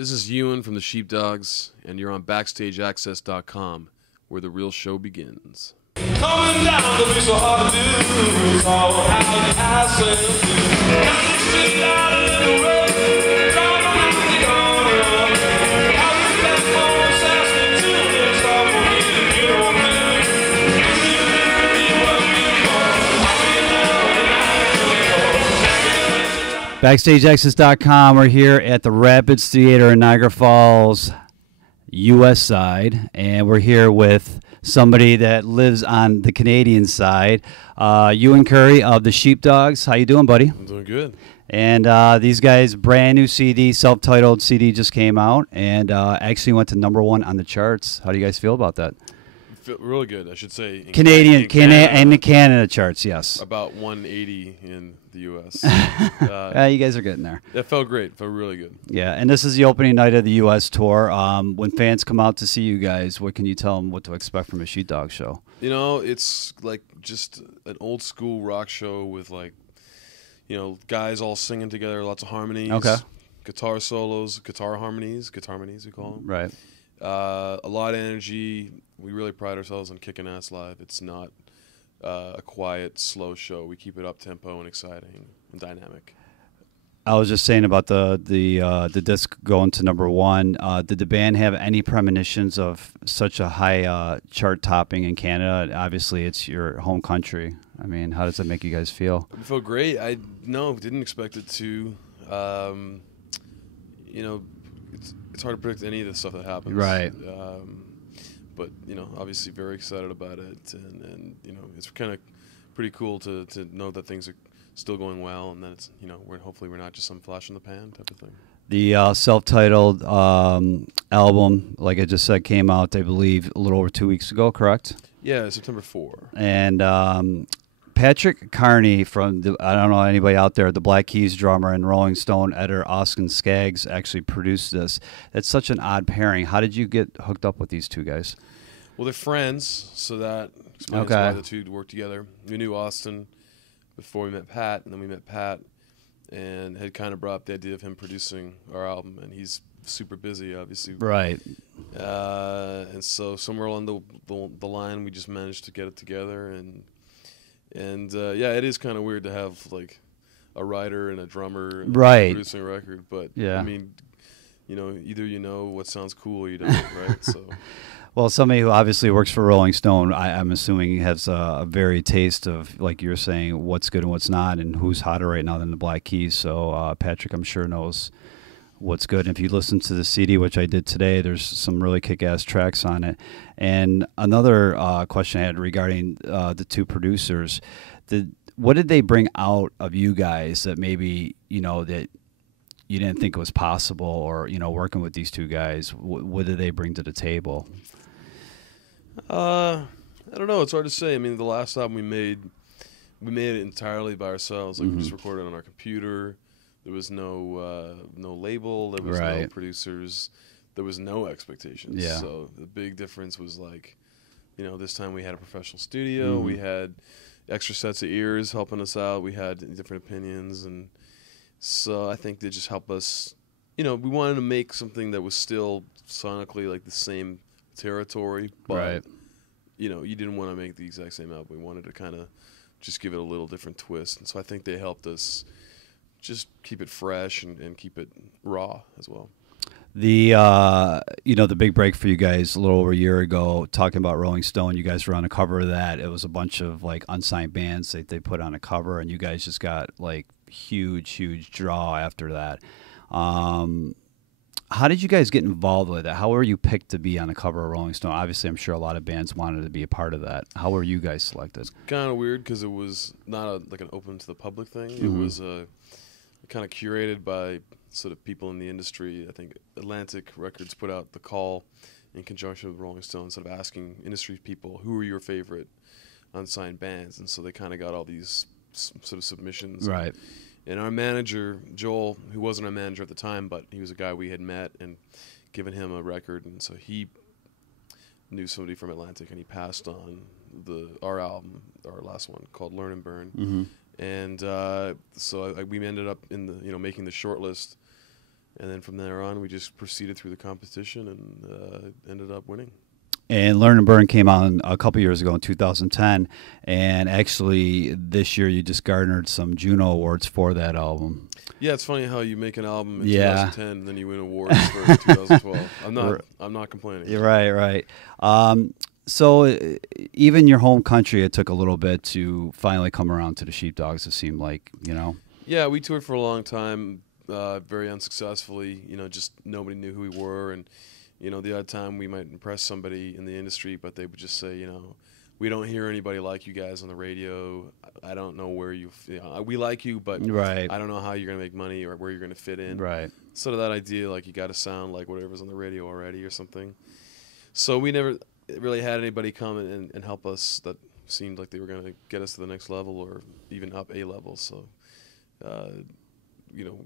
This is Ewan from the Sheepdogs, and you're on BackstageAxxess.com, where the real show begins. Coming down to be so hard to do, so how you ask them to. Now you sit out in the road, talk about the honor. How you let folks ask me to this, all for me to get on me. If you think me what we want, I'll be there when I actually go. BackstageAxxess.com. We're here at the Rapids Theater in Niagara Falls, U.S. side, and we're here with somebody that lives on the Canadian side, Ewan Currie of the Sheepdogs. How you doing, buddy? I'm doing good. And these guys, brand new CD, self-titled CD just came out, and actually went to #1 on the charts. How do you guys feel about that? Feel really good, I should say. In Canadian, Canada, and the Canada charts, yes. about 180 in the U.S. You guys are getting there. That felt great. Felt really good. Yeah, and this is the opening night of the U.S. tour. When fans come out to see you guys, what can you tell them what to expect from a Sheepdog show? You know, it's like just an old school rock show with, like, you know, guys all singing together, lots of harmonies. Okay. Guitar solos, guitar harmonies we call them. Right. A lot of energy. We really pride ourselves on kicking ass live. It's not a quiet, slow show. We keep it up tempo and exciting and dynamic. I was just saying about the disc going to #1. Did the band have any premonitions of such a high chart topping in Canada? Obviously, it's your home country. I mean, how does that make you guys feel? It felt great. Didn't expect it to. You know, it's hard to predict any of the stuff that happens. Right. But, you know, obviously very excited about it, and you know, it's kind of pretty cool to know that things are still going well, and that it's, you know, hopefully we're not just some flash in the pan type of thing. The self-titled album, like I just said, came out, I believe, a little over 2 weeks ago, correct? Yeah, September 4. And Patrick Carney from I don't know anybody out there, the Black Keys drummer and Rolling Stone editor Austin Skaggs actually produced this. It's such an odd pairing. How did you get hooked up with these two guys? Well, they're friends, so that explains why the two work together. We knew Austin before we met Pat, and then we met Pat and had kind of brought up the idea of him producing our album, and he's super busy, obviously. Right. And so somewhere along the line, we just managed to get it together, and yeah, it is kind of weird to have like a writer and a drummer and producing a record, but yeah. I mean, you know, either you know what sounds cool or you don't, right? So. Well, somebody who obviously works for Rolling Stone, I'm assuming has a varied taste of, like you're saying, what's good and what's not, and who's hotter right now than the Black Keys. So Patrick, I'm sure, knows what's good. And if you listen to the CD, which I did today, there's some really kick-ass tracks on it. And another question I had regarding the two producers, what did they bring out of you guys that maybe, you know, that you didn't think was possible, or, you know, working with these two guys, what did they bring to the table? I don't know. It's hard to say. I mean, the last album we made it entirely by ourselves. Like, we just recorded on our computer. There was no label. There was no producers. There was no expectations. Yeah. So the big difference was, like, you know, this time we had a professional studio. We had extra sets of ears helping us out. We had different opinions, and so I think they just helped us. You know, we wanted to make something that was still sonically like the same territory, but you know, you didn't want to make the exact same album. We wanted to kind of just give it a little different twist, and so I think they helped us just keep it fresh and keep it raw as well. The you know, the big break for you guys a little over a year ago, talking about Rolling Stone, you guys were on a cover of that. It was a bunch of like unsigned bands that they put on a cover, and you guys just got like huge draw after that. How did you guys get involved with it? How were you picked to be on the cover of Rolling Stone? Obviously, I'm sure a lot of bands wanted to be a part of that. How were you guys selected? It's kind of weird because it was not like an open to the public thing. It was kind of curated by sort of people in the industry. I think Atlantic Records put out The Call in conjunction with Rolling Stone, sort of asking industry people, who are your favorite unsigned bands? And so they kind of got all these sort of submissions. Right. And our manager, Joel, who wasn't our manager at the time, but he was a guy we had met and given him a record, and so he knew somebody from Atlantic, and he passed on our album, our last one, called Learn and Burn. And so we ended up in the, you know, making the short list, And then from there on, we just proceeded through the competition and ended up winning. And Learn and Burn came out a couple years ago in 2010, and actually this year you just garnered some Juno Awards for that album. Yeah, it's funny how you make an album in Yeah. 2010 and then you win awards for 2012. I'm not complaining. You're right. So even your home country, it took a little bit to finally come around to the Sheepdogs. It seemed like, you know. Yeah, we toured for a long time, very unsuccessfully. You know, just nobody knew who we were, and you know, the odd time we might impress somebody in the industry, but they would just say, you know, we don't hear anybody like you guys on the radio. I don't know where we like you, but Right. I don't know how you're going to make money or where you're going to fit in. Right. Sort of that idea, like you got to sound like whatever's on the radio already or something. So we never really had anybody come and help us that seemed like they were going to get us to the next level or even up a level. So, you know,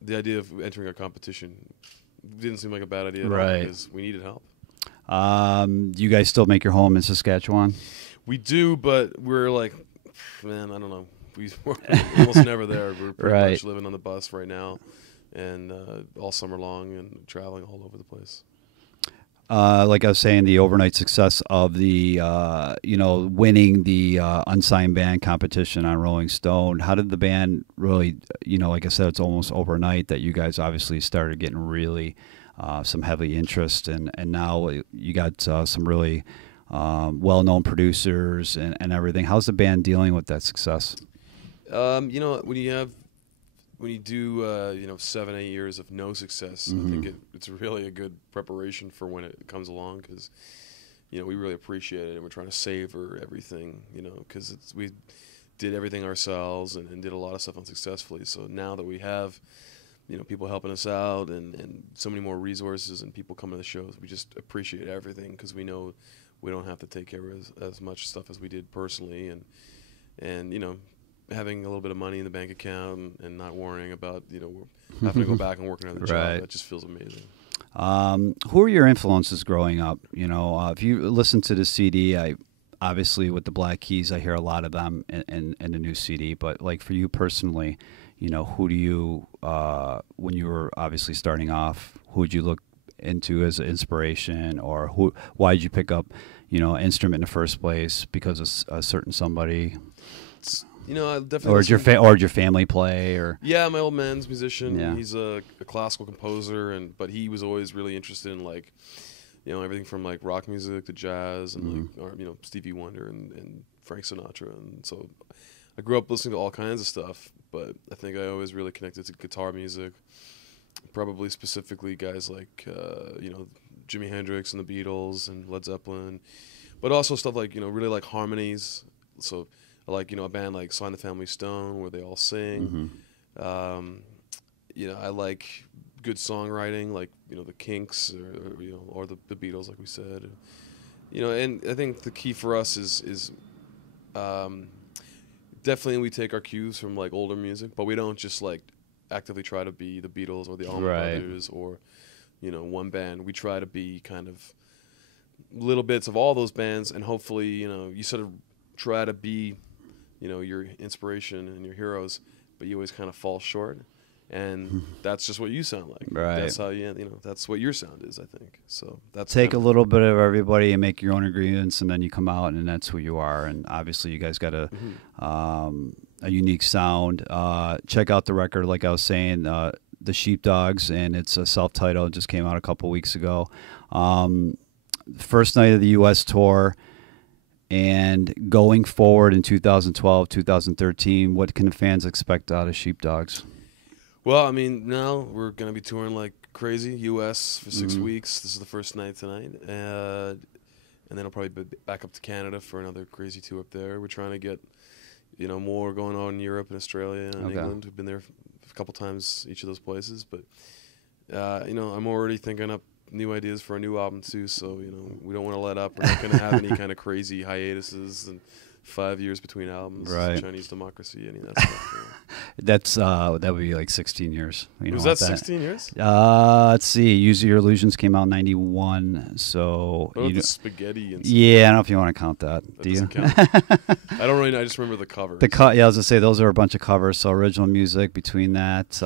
the idea of entering a competition didn't seem like a bad idea at all because we needed help. Do you guys still make your home in Saskatchewan? We do, but we're like, man, I don't know. We're almost never there. We're pretty much living on the bus right now, and all summer long and traveling all over the place. Like I was saying, the overnight success of the, winning the unsigned band competition on Rolling Stone. How did the band really, like I said, it's almost overnight that you guys obviously started getting really some heavy interest, and now you got some really well-known producers and everything. How's the band dealing with that success? When you do 7-8 years of no success, I think it's really a good preparation for when it comes along, because we really appreciate it and we're trying to savor everything, because we did everything ourselves and did a lot of stuff unsuccessfully. So now that we have people helping us out and so many more resources and people coming to the shows, we just appreciate everything, because we know we don't have to take care of as much stuff as we did personally, and having a little bit of money in the bank account and not worrying about having to go back and work another job, that just feels amazing. Who are your influences growing up? If you listen to the CD, obviously with the Black Keys, I hear a lot of them in the new CD. But like for you personally, who do you, when you were obviously starting off, who would you look into as an inspiration, or why did you pick up, an instrument in the first place? Because of a certain somebody. I definitely. Or did your family play? Or yeah, my old man's musician. Yeah. He's a classical composer, but he was always really interested in everything from like rock music to jazz and Stevie Wonder and Frank Sinatra. And so I grew up listening to all kinds of stuff, but I think I always really connected to guitar music. Probably specifically guys like Jimi Hendrix and the Beatles and Led Zeppelin, but also stuff like really like harmonies. So I like a band like Sly and the Family Stone where they all sing. I like good songwriting, like the Kinks or the Beatles, like we said. And I think the key for us is definitely we take our cues from like older music, but we don't just like actively try to be the Beatles or the Allman Brothers or one band. We try to be kind of little bits of all those bands, and hopefully you sort of try to be your inspiration and your heroes, but you always kind of fall short, and that's just what you sound like. Right. That's how that's what your sound is, I think. So that's take a little bit of everybody and make your own ingredients, and then you come out and that's who you are. And obviously you guys got a unique sound. Check out the record, like I was saying, the Sheepdogs, and it's a self-titled. It just came out a couple weeks ago. First night of the U.S. tour. And going forward in 2012, 2013, what can the fans expect out of Sheepdogs? Well, I mean, now we're going to be touring like crazy, U.S. for 6 weeks. This is the first night tonight. And then I'll probably be back up to Canada for another crazy tour up there. We're trying to get, more going on in Europe and Australia and England. We've been there a couple times, each of those places. But, I'm already thinking up new ideas for a new album too, so we don't want to let up. We're not going to have any kind of crazy hiatuses and 5 years between albums. Right. Chinese democracy, any of that stuff. That's that would be like 16 years. You Was know, that 16 years? Let's see. Use Your Illusions came out in 91. So What about the spaghetti and yeah, I don't know if you want to count that. That Do you? doesn't count. I don't really know. I just remember the cover. Yeah, I was gonna say those are a bunch of covers. So original music between that.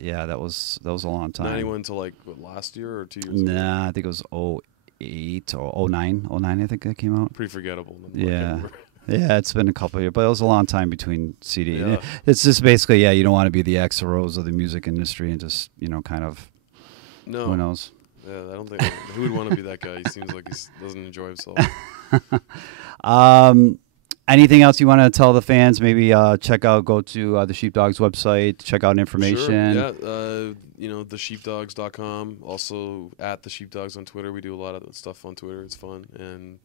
Yeah, that was a long time. 91 to like what, last year or 2 years ago? Nah, I think it was 08 or 09. 09, I think that came out. Pretty forgettable. Yeah. Yeah, it's been a couple of years, but it was a long time between CD. Yeah. It's just basically, yeah, you don't want to be the X or O's of the music industry and just, kind of, No. who knows? Yeah, I don't think who would want to be that guy. He seems like he doesn't enjoy himself. Anything else you want to tell the fans? Maybe go to the Sheepdogs website, check out information. Sure. Yeah, thesheepdogs.com. Also at the Sheepdogs on Twitter. We do a lot of stuff on Twitter. It's fun. And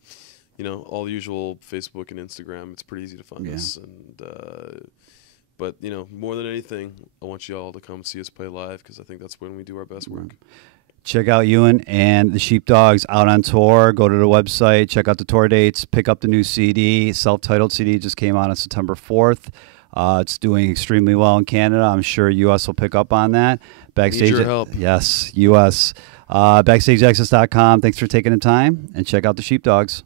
all the usual Facebook and Instagram. It's pretty easy to find us. And but more than anything, I want you all to come see us play live because I think that's when we do our best work. Check out Ewan and the Sheepdogs out on tour. Go to the website, check out the tour dates, pick up the new CD. Self-titled CD just came out on September 4th. It's doing extremely well in Canada. I'm sure US will pick up on that. Backstage, Need your help. Yes, US. BackstageAxxess.com. Thanks for taking the time, and check out the Sheepdogs.